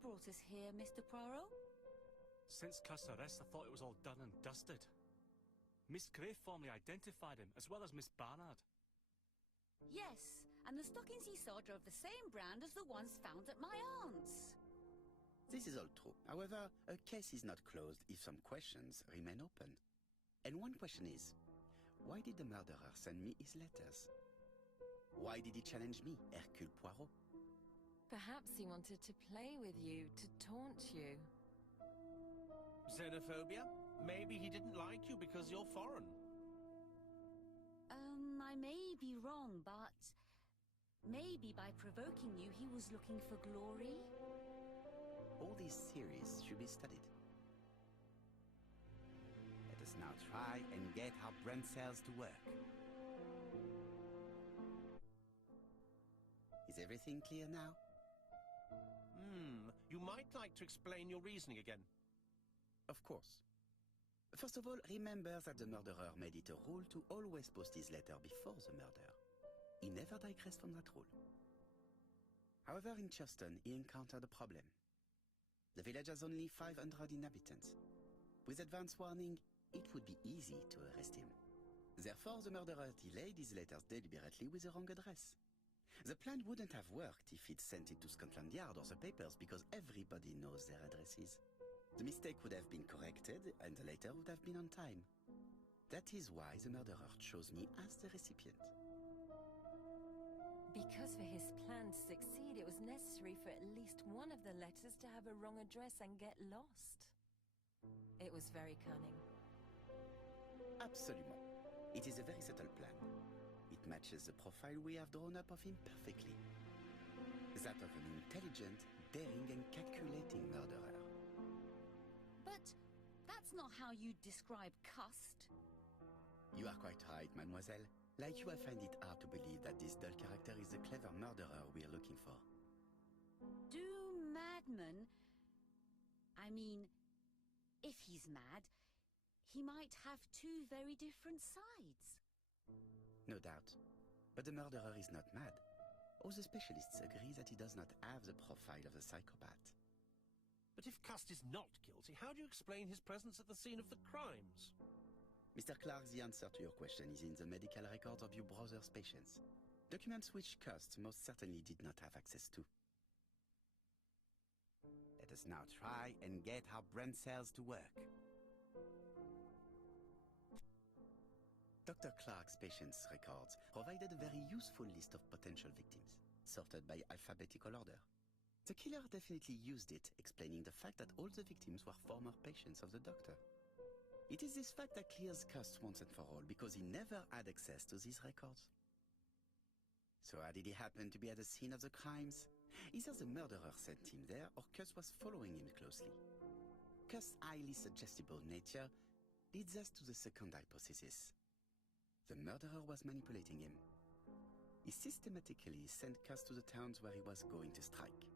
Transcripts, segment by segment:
brought us here, Mr. Poirot? Since Cust's arrest, I thought it was all done and dusted. Miss Gray formally identified him, as well as Miss Barnard. Yes, and the stockings he saw drove the same brand as the ones found at my aunt's. This is all true. However, a case is not closed if some questions remain open. And one question is, why did the murderer send me his letters? Why did he challenge me, Hercule Poirot? Perhaps he wanted to play with you, to taunt you. Xenophobia? Maybe he didn't like you because you're foreign. I may be wrong, but maybe by provoking you, he was looking for glory? All these theories should be studied. Let us now try and get our brain cells to work. Is everything clear now? You might like to explain your reasoning again. Of course. First of all, remember that the murderer made it a rule to always post his letter before the murder. He never digressed from that rule. However, in Churston, he encountered a problem. The village has only 500 inhabitants. With advance warning, it would be easy to arrest him. Therefore, the murderer delayed his letters deliberately with the wrong address. The plan wouldn't have worked if he'd sent it to Scotland Yard or the papers because everybody knows their addresses. The mistake would have been corrected and the letter would have been on time. That is why the murderer chose me as the recipient. Because for his plan to succeed, it was necessary for at least one of the letters to have a wrong address and get lost. It was very cunning. Absolument. It is a very subtle plan. It matches the profile we have drawn up of him perfectly. That of an intelligent, daring and calculating murderer. But that's not how you describe Cust. You are quite right, mademoiselle. Like you, I find it hard to believe that this dull character is the clever murderer we are looking for. Do madmen... I mean, if he's mad, he might have two very different sides. No doubt. But the murderer is not mad. All the specialists agree that he does not have the profile of a psychopath. But if Cust is not guilty, how do you explain his presence at the scene of the crimes? Mr. Clark, the answer to your question is in the medical records of your brother's patients. Documents which Cust most certainly did not have access to. Let us now try and get our brain cells to work. Dr. Clark's patients' records provided a very useful list of potential victims, sorted by alphabetical order. The killer definitely used it, explaining the fact that all the victims were former patients of the doctor. It is this fact that clears Cust once and for all, because he never had access to these records. So how did he happen to be at the scene of the crimes? Either the murderer sent him there, or Cust was following him closely. Cust's highly suggestible nature leads us to the second hypothesis. The murderer was manipulating him. He systematically sent Cust to the towns where he was going to strike,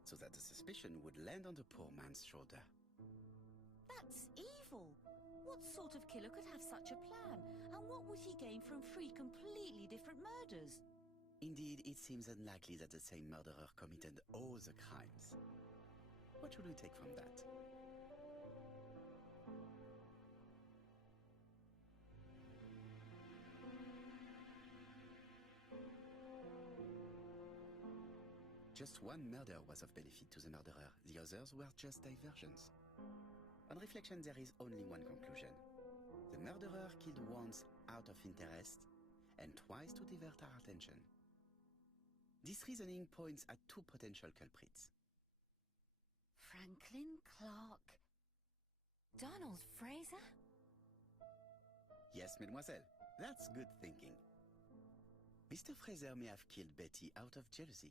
so that the suspicion would land on the poor man's shoulder. That's evil. What sort of killer could have such a plan? And what would he gain from 3 completely different murders? Indeed, it seems unlikely that the same murderer committed all the crimes. What should we take from that? Just one murder was of benefit to the murderer. The others were just diversions. On reflection, there is only one conclusion. The murderer killed once out of interest and twice to divert our attention. This reasoning points at 2 potential culprits. Franklin Clark. Donald Fraser? Yes, mademoiselle. That's good thinking. Mr. Fraser may have killed Betty out of jealousy.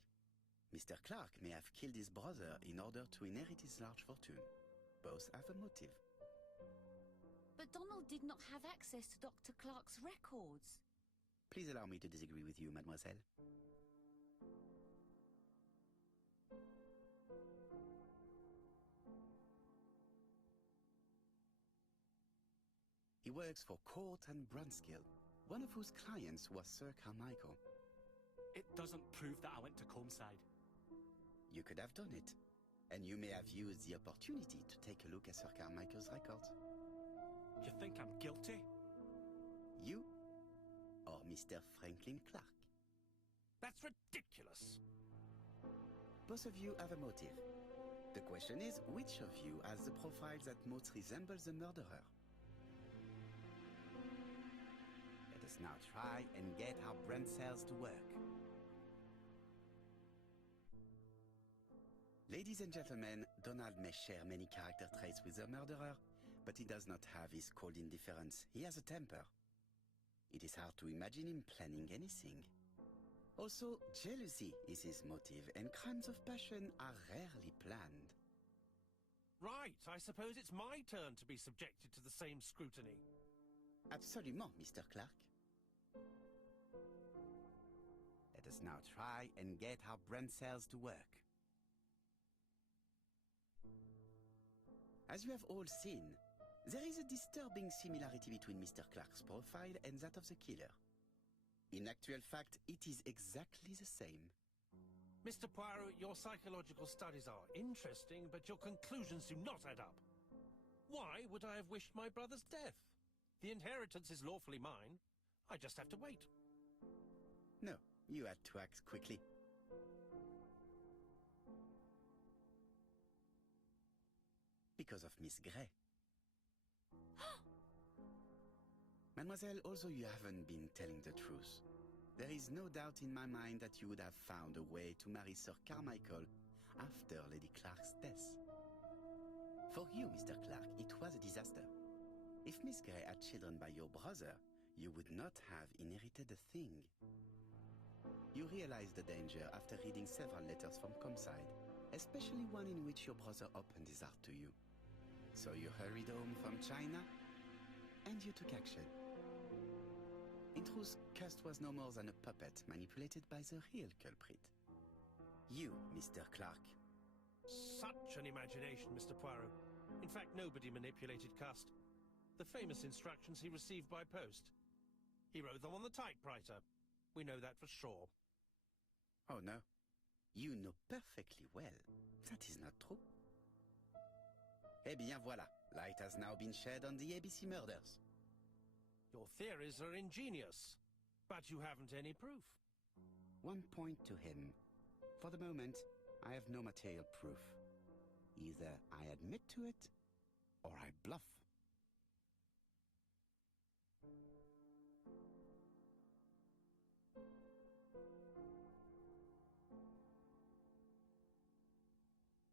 Mr. Clark may have killed his brother in order to inherit his large fortune. Both have a motive. But Donald did not have access to Dr. Clark's records. Please allow me to disagree with you, mademoiselle. He works for Court and Brunskill, one of whose clients was Sir Carmichael. It doesn't prove that I went to Comeside. You could have done it. And you may have used the opportunity to take a look at Sir Carmichael's records. You think I'm guilty? You or Mr. Franklin Clark? That's ridiculous. Both of you have a motive. The question is, which of you has the profile that most resembles the murderer? Let us now try and get our brain cells to work. Ladies and gentlemen, Donald may share many character traits with the murderer, but he does not have his cold indifference. He has a temper. It is hard to imagine him planning anything. Also, jealousy is his motive, and crimes of passion are rarely planned. Right, I suppose it's my turn to be subjected to the same scrutiny. Absolument, Mr. Clark. Let us now try and get our brain cells to work. As you have all seen, there is a disturbing similarity between Mr. Clark's profile and that of the killer. In actual fact, it is exactly the same. Mr. Poirot, your psychological studies are interesting, but your conclusions do not add up. Why would I have wished my brother's death? The inheritance is lawfully mine. I just have to wait. No, you had to act quickly. Because of Miss Grey. Mademoiselle, although you haven't been telling the truth, there is no doubt in my mind that you would have found a way to marry Sir Carmichael after Lady Clark's death. For you, Mr. Clark, it was a disaster. If Miss Grey had children by your brother, you would not have inherited a thing. You realized the danger after reading several letters from Comside, especially one in which your brother opened his heart to you. So you hurried home from China, and you took action. In truth, Cust was no more than a puppet manipulated by the real culprit. You, Mr. Clark. Such an imagination, Mr. Poirot. In fact, nobody manipulated Cust. The famous instructions he received by post. He wrote them on the typewriter. We know that for sure. Oh no. You know perfectly well. That is not true. Eh bien voilà. Light has now been shed on the ABC murders. Your theories are ingenious, but you haven't any proof. One point to him. For the moment, I have no material proof. Either I admit to it, or I bluff.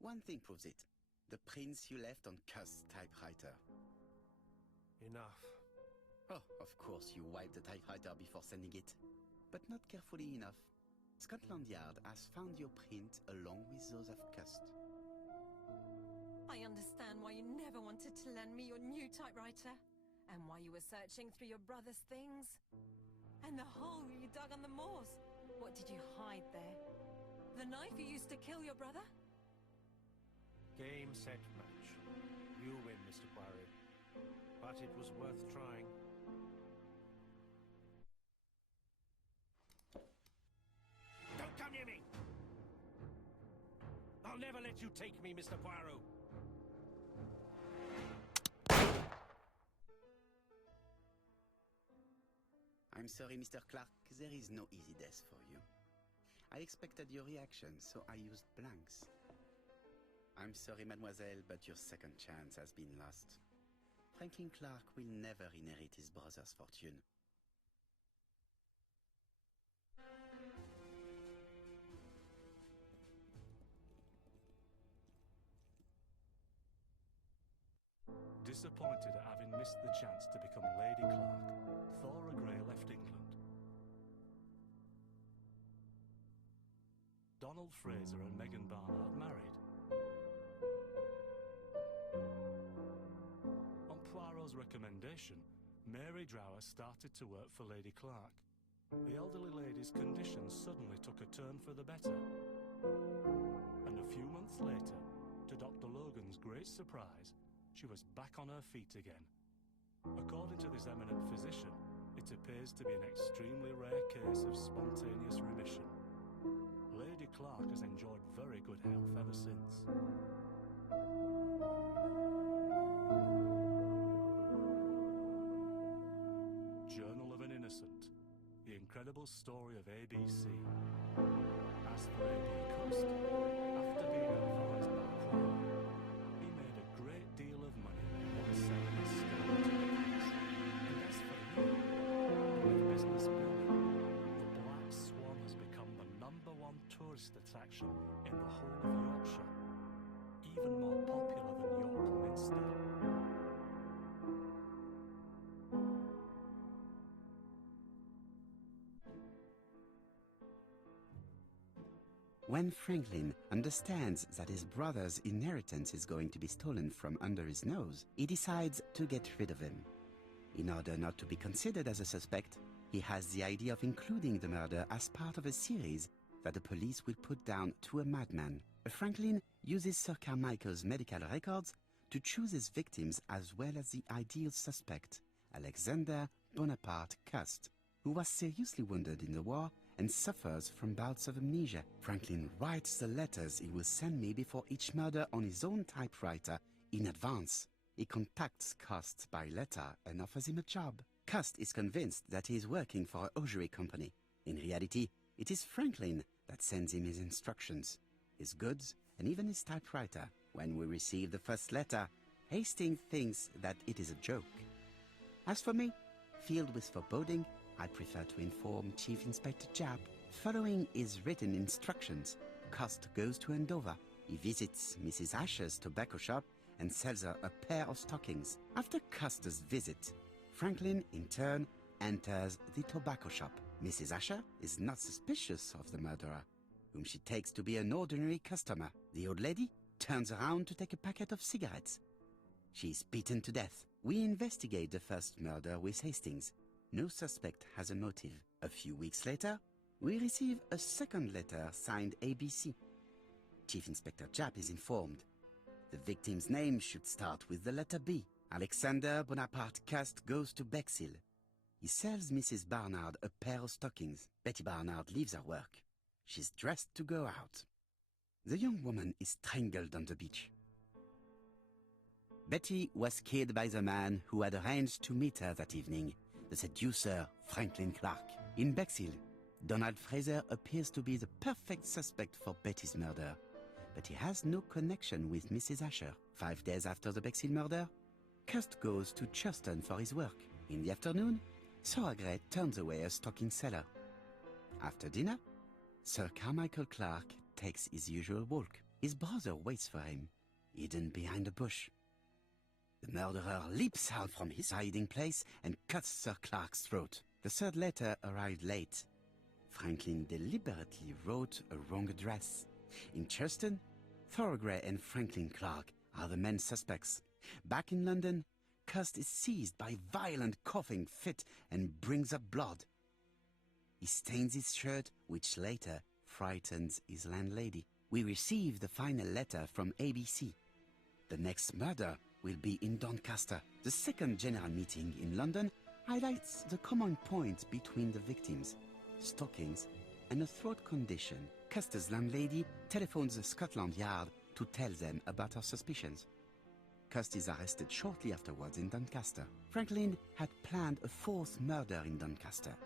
One thing proves it. The prints you left on Cust's typewriter. Enough. Oh, of course you wiped the typewriter before sending it. But not carefully enough. Scotland Yard has found your print along with those of Cust. I understand why you never wanted to lend me your new typewriter, and why you were searching through your brother's things. And the hole you dug on the moors. What did you hide there? The knife you used to kill your brother? Game, set, match. You win, Mr. Poirot. But it was worth trying. Don't come near me! I'll never let you take me, Mr. Poirot. I'm sorry, Mr. Clark. There is no easy death for you. I expected your reaction, so I used blanks. I'm sorry, mademoiselle, but your second chance has been lost. Franklin Clark will never inherit his brother's fortune. Disappointed at having missed the chance to become Lady Clark, Thora Grey left England. Donald Fraser and Megan Barnard married. On Poirot's recommendation, Mary Drower started to work for Lady Clark. The elderly lady's condition suddenly took a turn for the better. And a few months later, to Dr. Logan's great surprise, she was back on her feet again. According to this eminent physician, it appears to be an extremely rare case of spontaneous remission. Lady Clark has enjoyed very good health ever since. unforgettable story of ABC. As for A.B. Cost, after being advised by Poirot, he made a great deal of money by selling his story to the press. And as for me, with business booming, the Black Swan has become the #1 tourist attraction in the whole of Yorkshire, even more popular than York Minster. When Franklin understands that his brother's inheritance is going to be stolen from under his nose, he decides to get rid of him. In order not to be considered as a suspect, he has the idea of including the murder as part of a series that the police will put down to a madman. Franklin uses Sir Carmichael's medical records to choose his victims as well as the ideal suspect, Alexander Bonaparte Cust, who was seriously wounded in the war and suffers from bouts of amnesia. Franklin writes the letters he will send me before each murder on his own typewriter in advance. He contacts Cust by letter and offers him a job. Cust is convinced that he is working for a hosiery company. In reality, it is Franklin that sends him his instructions, his goods, and even his typewriter. When we receive the first letter, Hastings thinks that it is a joke. As for me, filled with foreboding, I prefer to inform Chief Inspector Japp. Following his written instructions, Cust goes to Andover. He visits Mrs. Asher's tobacco shop and sells her a pair of stockings. After Cust's visit, Franklin, in turn, enters the tobacco shop. Mrs. Asher is not suspicious of the murderer, whom she takes to be an ordinary customer. The old lady turns around to take a packet of cigarettes. She is beaten to death. We investigate the first murder with Hastings. No suspect has a motive. A few weeks later, we receive a second letter signed ABC. Chief Inspector Japp is informed. The victim's name should start with the letter B. Alexander Bonaparte Cust goes to Bexhill. He sells Mrs. Barnard a pair of stockings. Betty Barnard leaves her work. She's dressed to go out. The young woman is strangled on the beach. Betty was killed by the man who had arranged to meet her that evening, the seducer Franklin Clark. In Bexhill, Donald Fraser appears to be the perfect suspect for Betty's murder, but he has no connection with Mrs. Asher. 5 days after the Bexhill murder, Cust goes to Churston for his work. In the afternoon, Sir Gray turns away a stocking seller. After dinner, Sir Carmichael Clark takes his usual walk. His brother waits for him, hidden behind a bush. The murderer leaps out from his hiding place and cuts Sir Clark's throat. The third letter arrived late. Franklin deliberately wrote a wrong address. In Churston, Thorogray and Franklin Clark are the main suspects. Back in London, Cust is seized by violent coughing fit and brings up blood. He stains his shirt, which later frightens his landlady. We receive the final letter from ABC. The next murder will be in Doncaster. The second general meeting in London highlights the common point between the victims, stockings, and a throat condition. Cust's landlady telephones Scotland Yard to tell them about her suspicions. Cust is arrested shortly afterwards in Doncaster. Franklin had planned a fourth murder in Doncaster.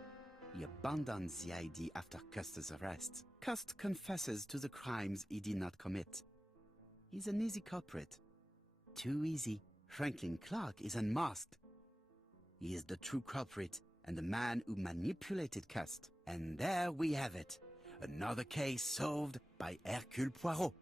He abandons the idea after Cust's arrest. Cust confesses to the crimes he did not commit. He's an easy culprit. Too easy. Franklin Clark is unmasked. He is the true culprit and the man who manipulated Cust. And there we have it. Another case solved by Hercule Poirot.